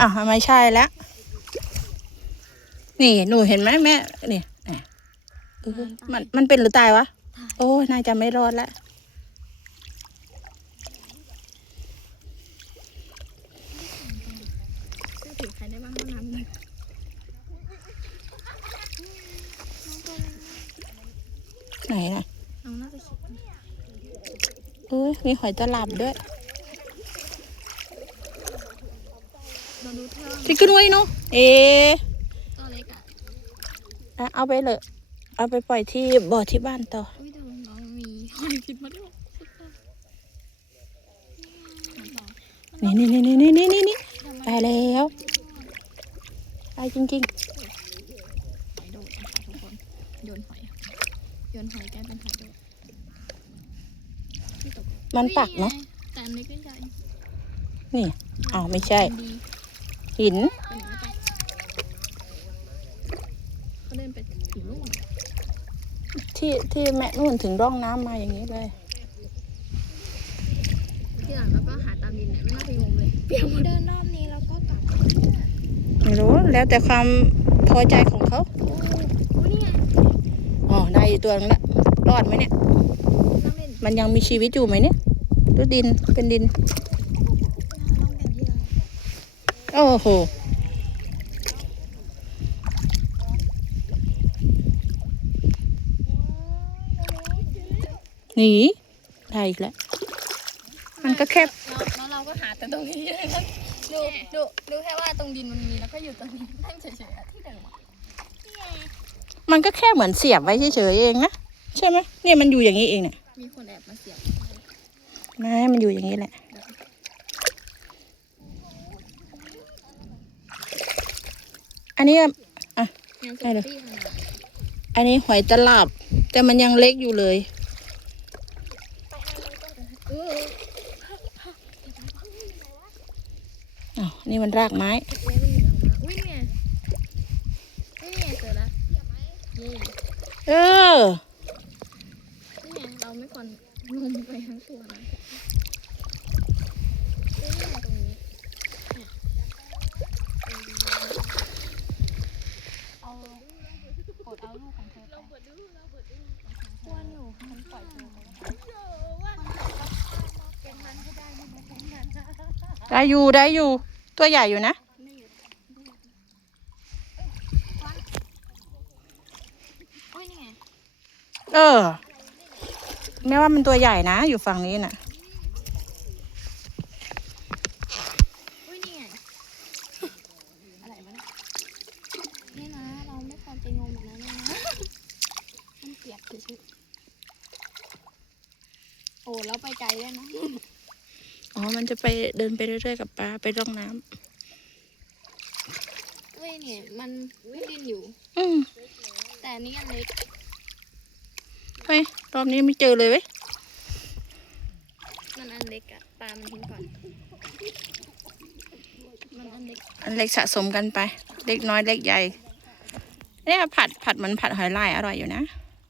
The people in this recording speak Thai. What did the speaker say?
อะไม่ใช่แล้วนี่หนูเห็นไหมแม่นี่นี่เออมันมันเป็นหรือตายวะ โอ้ยน่าจะไม่รอดแล้วซื้อถือใครได้บ้างเท่านั้นเลยไหนนะน้องน่าจะคิดเอ้ยมีหอยตลับด้วย เราดูเท่าชิคกี้นุ้ยเนาะเอ๊ะตัวเล็กอะอะเอาไปเลย เอาไปปล่อยที่บ่อที่บ้านต่ออุ้ยแต่น้องมีหอยคิดมาด้วยสุดยอดนี่นี่นี่นี่นี่นี่นี่ทำไมไปแล้วไปจริงหอยโดดนะคะทุกคนโยนหอยโยนหอยกลายเป็นหอยโดดที่ตกๆมันปักเนาะแต่อันเล็กก็ใหญ่นี่อ้าวไม่ใช่ดี หินไปไหนไม่ไปเขาเดินไปถึงนู่นที่ที่แม่นู่นถึงร่องน้ำมาอย่างนี้เลยที่หลังแล้วก็หาตามดินเนี่ยไม่น่าไปงมเลยเปียกหมดเดินรอบนี้แล้วก็กลับไม่รู้แล้วแต่ความพอใจของเขาโอ้นี่ไงอ๋อได้อยู่ตัวนึงละรอดไหมเนี่ยนั่งเล่นมันยังมีชีวิตอยู่ไหมเนี่ยหรือดินเป็นดินน้องกันที่เรา โอ้โหหนีได้อีกแล้ว มันก็แค่แล้วเราก็หาแต่ตรงนี้เลยนะดูดูดูแค่ว่าตรงดินมันมีแล้วก็อยู่ตรงนี้นั่งเฉยๆอะที่เดิมอะมันก็แค่เหมือนเสียบไว้เฉยๆเองนะใช่ไหมเนี่ยมันอยู่อย่างนี้เองเนี่ยมีคนแอบมาเสียบไม่มันอยู่อย่างนี้แหละอันนี้อะอะงานได้เซเลลยฟี่ขนาดอันนี้หอยตลับ แต่มันยังเล็กอยู่เลยเอออ้าวนี่มันรากไม้เอ้ยมันหนีออกมาอุ้ยเนี่ยอุ้ยเนี่ยเจอแล้วเย่เออนี่ไงเราไม่ควรงมไปทั้งตัวนะเอ้ยนี่ไงตรงนี้เนี่ยเอากดเอา ลูกของเธอไปควรอยู่มันปล่อยเธอไปได้อยู่ได้อยู่ ตัวใหญ่อยู่นะไม่ออไงเออแม้ว่ามันตัวใหญ่นะ อยู่ฝั่งนี้น่ะอุ้ยนี่ไงอะไรวะเนี่ยนี่นะ เราไม่ควรไปงมแบบนั้นเลยนะมัน ปียกเฉยๆโอ้แล้วไปไกลด้วยนะ อ๋อ มันจะไปเดินไปเรื่อยๆกับปลาไปร่องน้ำเว้ยเนี่ย มันไม่ดินอยู่ อืมแต่อันนี้อันเล็กเฮ้ยรอบนี้ไม่เจอเลยเว้ย มันอันเล็กอะปลามันทิ้งก่อน มันอันเล็กอันเล็กสะสมกันไป เล็กน้อยเล็กใหญ่เนี่ยผัดผัดเหมือนผัดหอยลายอร่อยอยู่นะอ